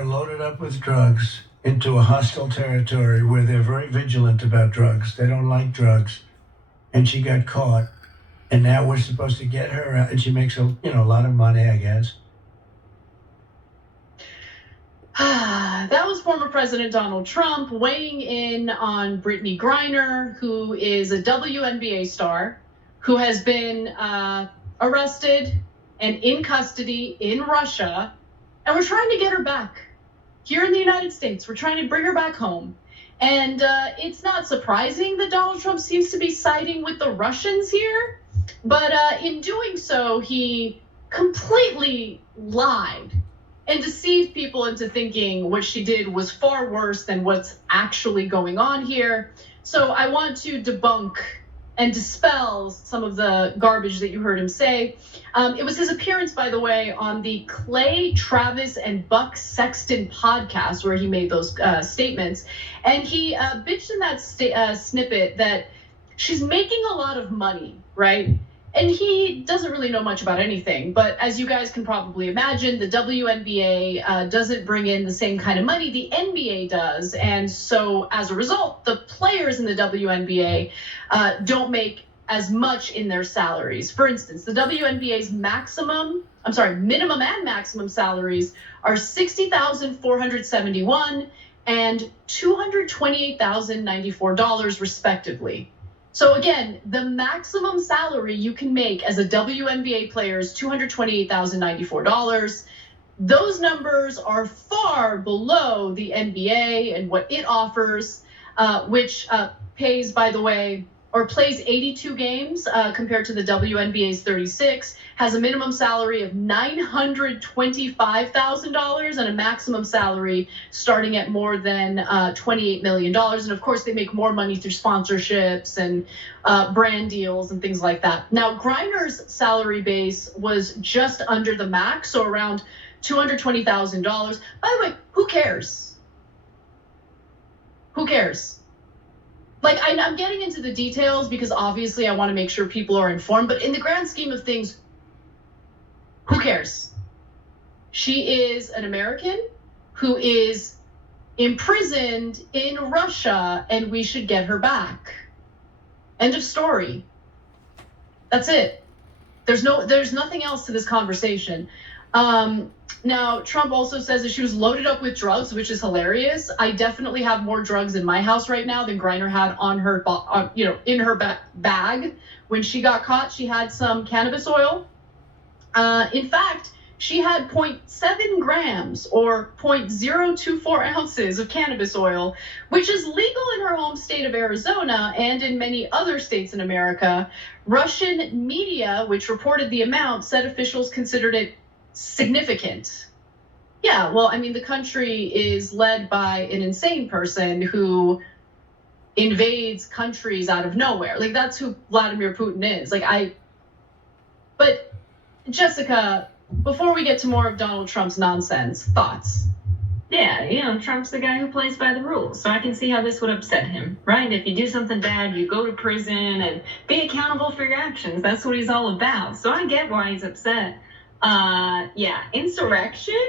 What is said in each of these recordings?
Griner loaded up with drugs into a hostile territory where they're very vigilant about drugs. They don't like drugs. And she got caught. And now we're supposed to get her out, and she makes a lot of money, I guess. That was former President Donald Trump weighing in on Brittney Griner, who is a WNBA star, who has been arrested and in custody in Russia. And we're trying to get her back here in the United States. We're trying to bring her back home. And it's not surprising that Donald Trump seems to be siding with the Russians here. But in doing so, he completely lied and deceived people into thinking what she did was far worse than what's actually going on here. So I want to debunk and dispel some of the garbage that you heard him say. It was his appearance, by the way, on the Clay Travis and Buck Sexton podcast where he made those statements. And he bitched in that snippet that she's making a lot of money, right? And he doesn't really know much about anything, but as you guys can probably imagine, the WNBA doesn't bring in the same kind of money the NBA does. And so as a result, the players in the WNBA don't make as much in their salaries. For instance, the WNBA's minimum and maximum salaries are $60,471 and $228,094 respectively. So again, the maximum salary you can make as a WNBA player is $228,094. Those numbers are far below the NBA and what it offers, which pays, by the way, or plays 82 games compared to the WNBA's 36, has a minimum salary of $925,000 and a maximum salary starting at more than $28 million. And of course, they make more money through sponsorships and brand deals and things like that. Now, Griner's salary base was just under the max, so around $220,000. By the way, who cares? Who cares? Like, I'm getting into the details because obviously I want to make sure people are informed, but in the grand scheme of things, who cares? She is an American who is imprisoned in Russia, and we should get her back. End of story. That's it. There's nothing else to this conversation. Now, Trump also says that she was loaded up with drugs, which is hilarious. I definitely have more drugs in my house right now than Griner had on her, in her bag when she got caught. She had some cannabis oil. In fact, she had 0.7 grams or 0.024 ounces of cannabis oil, which is legal in her home state of Arizona and in many other states in America. Russian media, which reported the amount, said officials considered it significant. Yeah, well, I mean, the country is led by an insane person who invades countries out of nowhere. Like, that's who Vladimir Putin is. But Jessica, before we get to more of Donald Trump's nonsense, thoughts? Yeah, Trump's the guy who plays by the rules, so I can see how this would upset him, right? If you do something bad, you go to prison and be accountable for your actions. That's what he's all about. So I get why he's upset. Yeah, insurrection,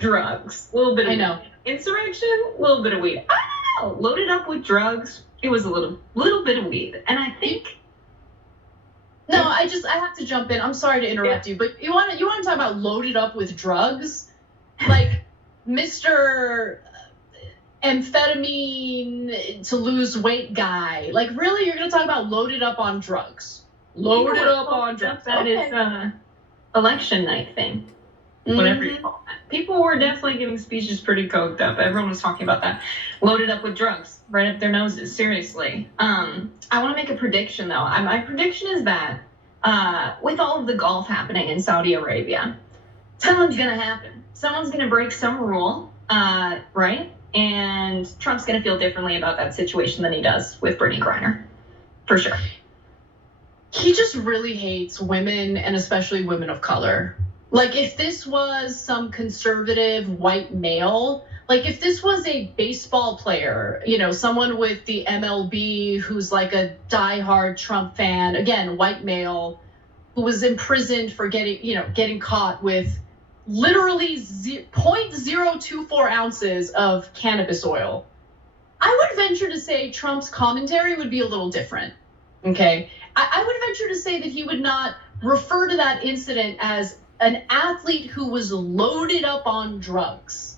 drugs, a little bit of weed. Insurrection, a little bit of weed. I don't know, loaded up with drugs, it was a little bit of weed. And I think... No, I have to jump in. I'm sorry to interrupt you, but you want to talk about loaded up with drugs? Like Mr. Amphetamine to lose weight guy. Like, really, you're going to talk about loaded up on drugs? Loaded up on drugs. That is election night thing, whatever you call that. People were definitely giving speeches pretty coked up. Everyone was talking about that. Loaded up with drugs, right up their noses, seriously. I want to make a prediction, though. My prediction is that with all of the golf happening in Saudi Arabia, something's going to happen. Someone's going to break some rule, right? And Trump's going to feel differently about that situation than he does with Brittney Griner, for sure. He just really hates women, and especially women of color. Like, if this was some conservative white male, like if this was a baseball player, someone with the MLB who's like a diehard Trump fan, again, white male, who was imprisoned for getting caught with literally 0.024 ounces of cannabis oil. I would venture to say Trump's commentary would be a little different, okay? I would venture to say that he would not refer to that incident as an athlete who was loaded up on drugs.